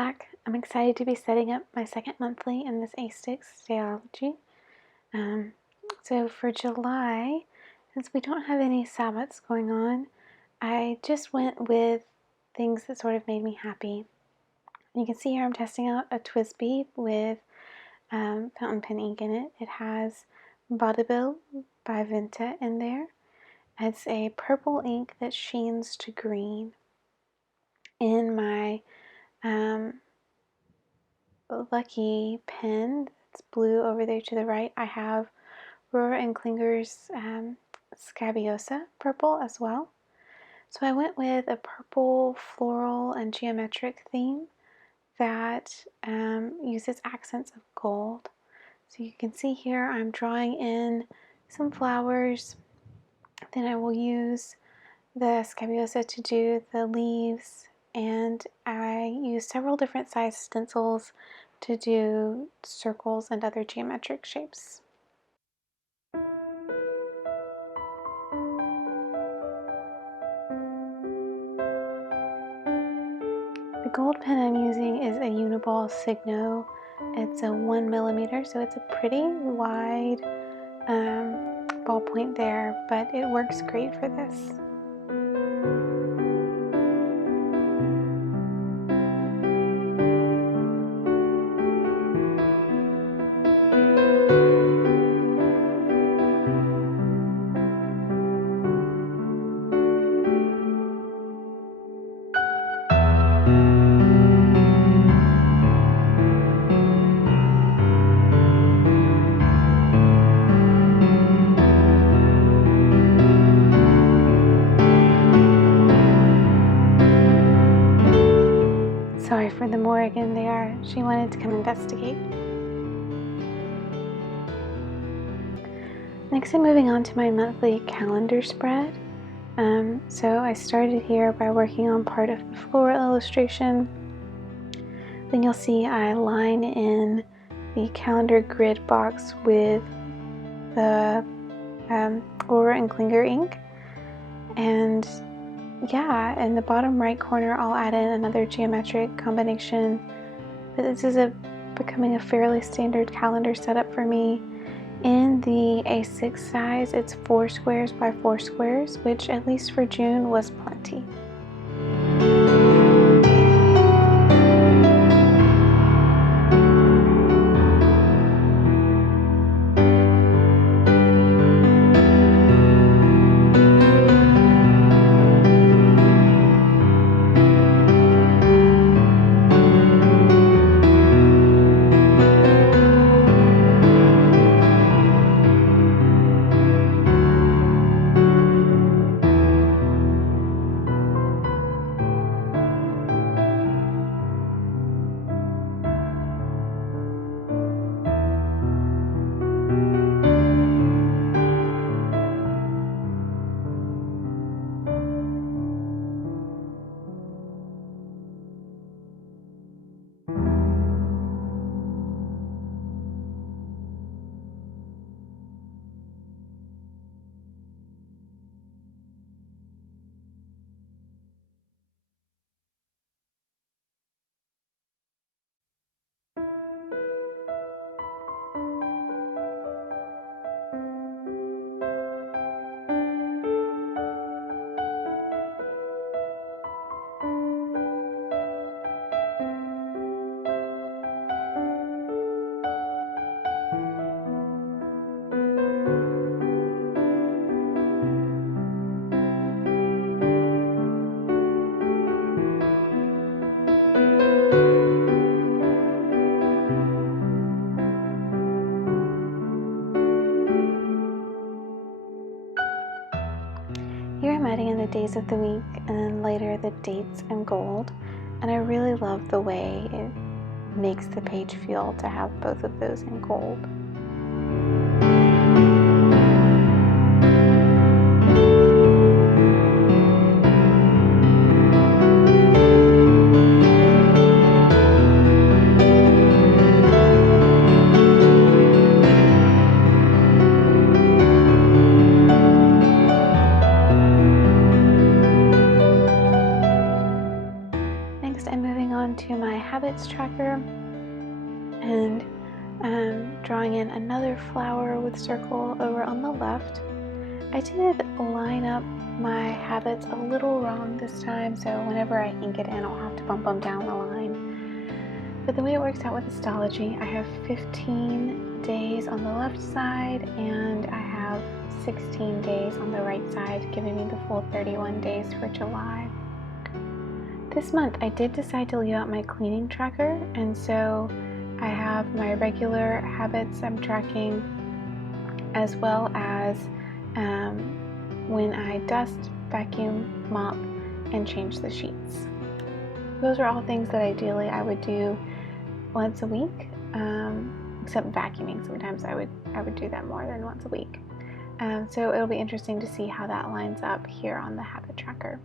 back. I'm excited to be setting up my second monthly in this A6 Staology. So for July, since we don't have any Sabbats going on, I just went with things that sort of made me happy. You can see here I'm testing out a Twisbi with fountain pen ink in it. It has Bodabil by Vinta in there. It's a purple ink that sheens to green. In my lucky pen that's blue over there to the right, I have Rhorere and Klinger's Scabiosa purple as well. So I went with a purple floral and geometric theme that uses accents of gold. So you can see here I'm drawing in some flowers. Then I will use the Scabiosa to do the leaves, and I use several different size stencils to do circles and other geometric shapes. The gold pen I'm using is a uniball signo. It's a 1mm, so it's a pretty wide ballpoint there, but it works great for this. Sorry for the Morrigan there. She wanted to come investigate. Next, I'm moving on to my monthly calendar spread. So I started here by working on part of the floral illustration. Then you'll see I line in the calendar grid box with the Rhorere and Klinger ink. And yeah, in the bottom right corner I'll add in another geometric combination. But this is becoming a fairly standard calendar setup for me. In the A6 size, it's 4 squares by 4 squares, which at least for June was plenty. Here I'm adding in the days of the week and then later the dates in gold, and I really love the way it makes the page feel to have both of those in gold. habits tracker and drawing in another flower with circle over on the left. I did line up my habits a little wrong this time, so whenever I ink it in, I'll have to bump them down the line. But the way it works out with astrology, I have 15 days on the left side and I have 16 days on the right side, giving me the full 31 days for July. This month I did decide to leave out my cleaning tracker, and so I have my regular habits I'm tracking, as well as when I dust, vacuum, mop, and change the sheets. Those are all things that ideally I would do once a week, except vacuuming. Sometimes I would do that more than once a week. So it'll be interesting to see how that lines up here on the habit tracker.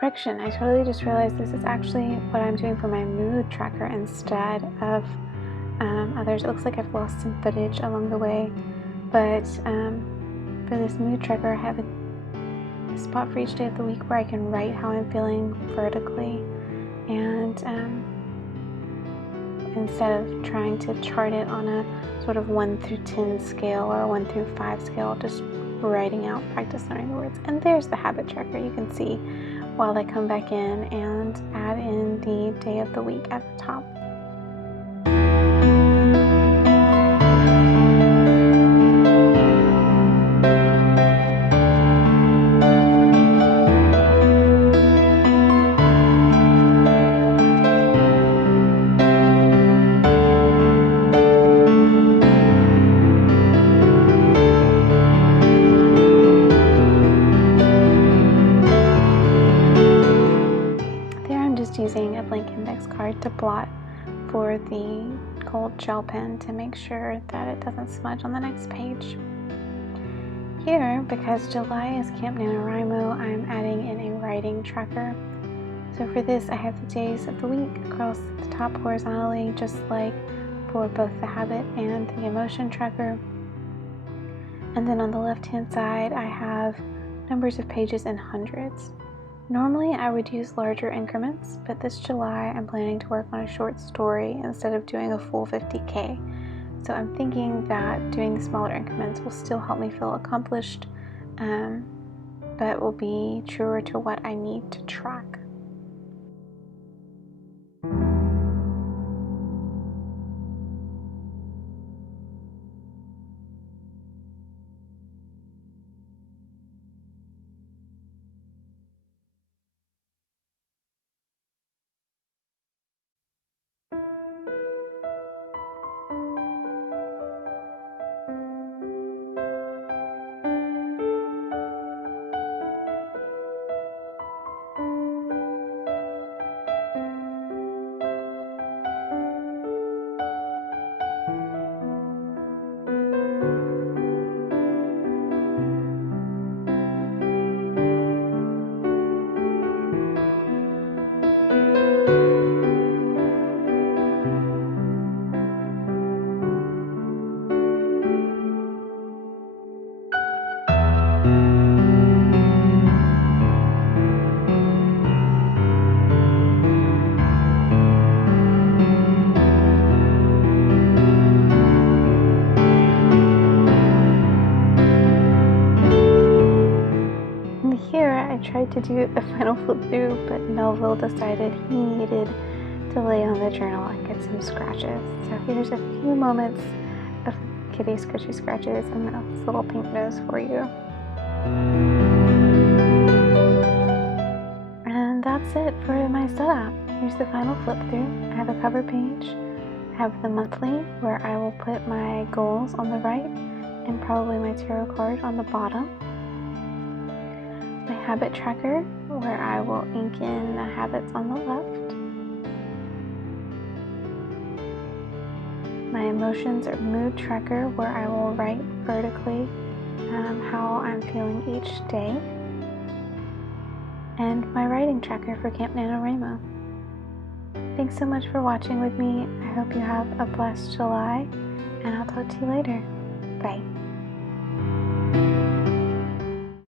Correction, I totally just realized this is actually what I'm doing for my mood tracker instead of others. It looks like I've lost some footage along the way, but for this mood tracker I have a spot for each day of the week where I can write how I'm feeling vertically, and instead of trying to chart it on a sort of 1 through 10 scale or a 1 through 5 scale, just writing out, practice learning the words. And there's the habit tracker. You can see while I come back in and add in the day of the week at the top. Using a blank index card to blot for the gold gel pen to make sure that it doesn't smudge on the next page. Here, because July is Camp NaNoWriMo, I'm adding in a writing tracker. So for this, I have the days of the week across the top horizontally, just like for both the habit and the emotion tracker. And then on the left-hand side, I have numbers of pages in hundreds. Normally I would use larger increments, but this July I'm planning to work on a short story instead of doing a full 50K. So I'm thinking that doing the smaller increments will still help me feel accomplished, but will be truer to what I need to track. to do the final flip through, but Melville decided he needed to lay on the journal and get some scratches. So here's a few moments of kitty scratchy scratches and Mel's little pink nose for you. And that's it for my setup. Here's the final flip through. I have a cover page. I have the monthly where I will put my goals on the right and probably my tarot card on the bottom. My habit tracker where I will ink in the habits on the left. My emotions or mood tracker where I will write vertically how I'm feeling each day. And my writing tracker for Camp NaNoWriMo. Thanks so much for watching with me. I hope you have a blessed July, and I'll talk to you later. Bye.